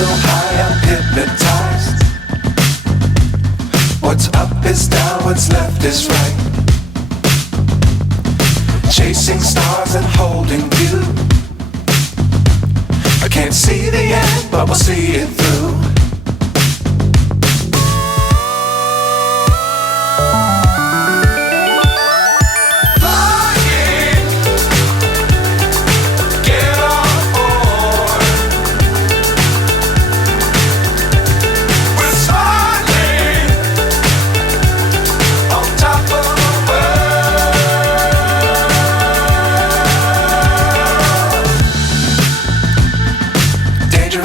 so high I'm hypnotized. What's up is down, what's left is right. Chasing stars and holding you. I can't see the end, but we'll see it through.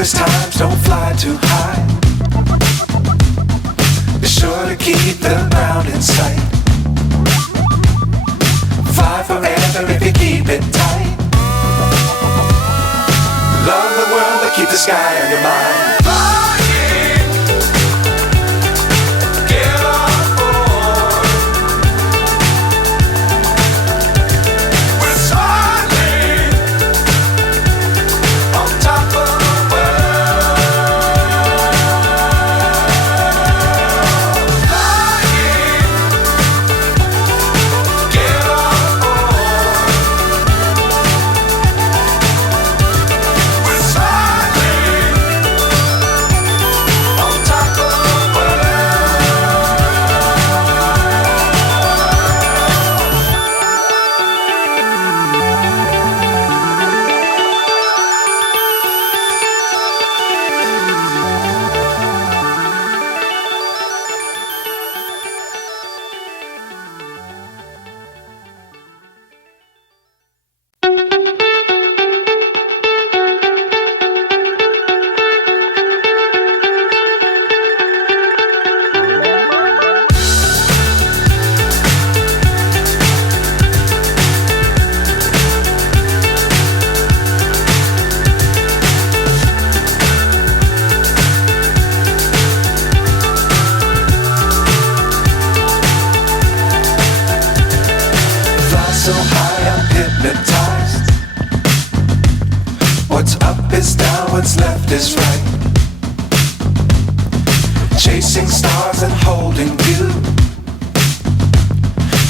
Times don't fly too high. Be sure to keep the ground in sight. Fly forever if you keep it tight. Love the world but keep the sky on your mind. So high I'm hypnotized. What's up is down, what's left is right. Chasing stars and holding you.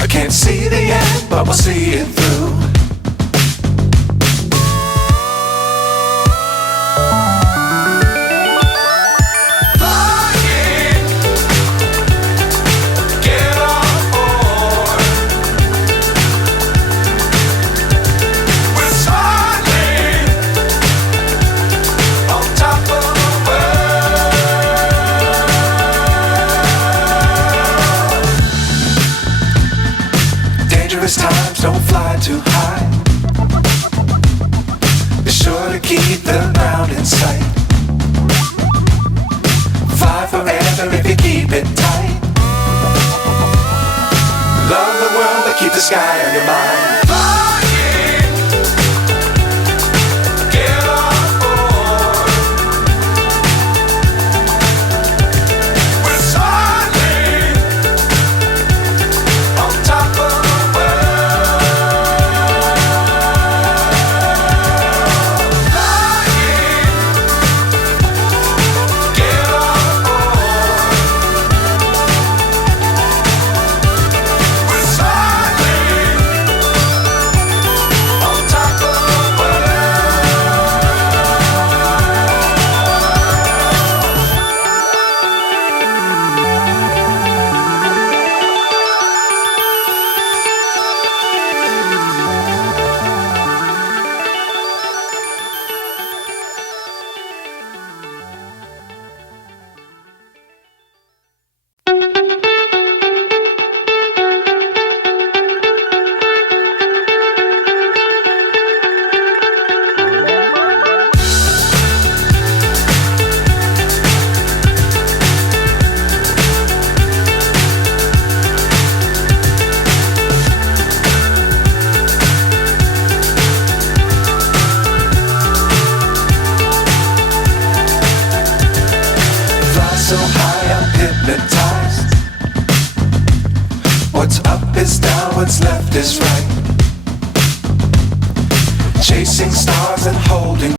I can't see the end, but we'll see it through. Times don't fly too high. Be sure to keep the ground in sight. Fly forever if you keep it tight. Love the world but keep the sky on your mind. So high I'm hypnotized. What's up is down, what's left is right. Chasing stars and holding